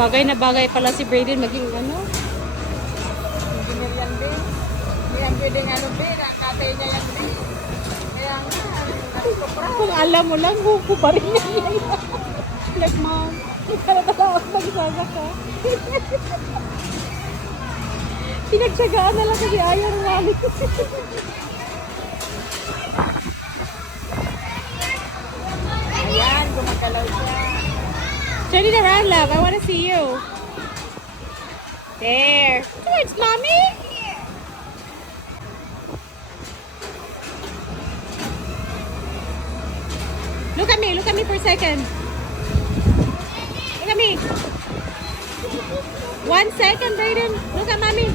Bagay na bagay pala si Brayden maging ano. Engineer yan din. Hindi yan pwedeng ano din. Ang tatay niya yan din. Kaya nga, nagkupra. Kung alam mo lang, huko pa rin yan. Like, mom, kala-tala ako magsasak ka. Pinagtsagaan na lang kasi ayaw ng mami. Ayan, gumagalaw siya. Turn it around, love. I want to see you. There. Towards mommy. Look at me for a second. Look at me. 1 second, Brayden. Look at mommy.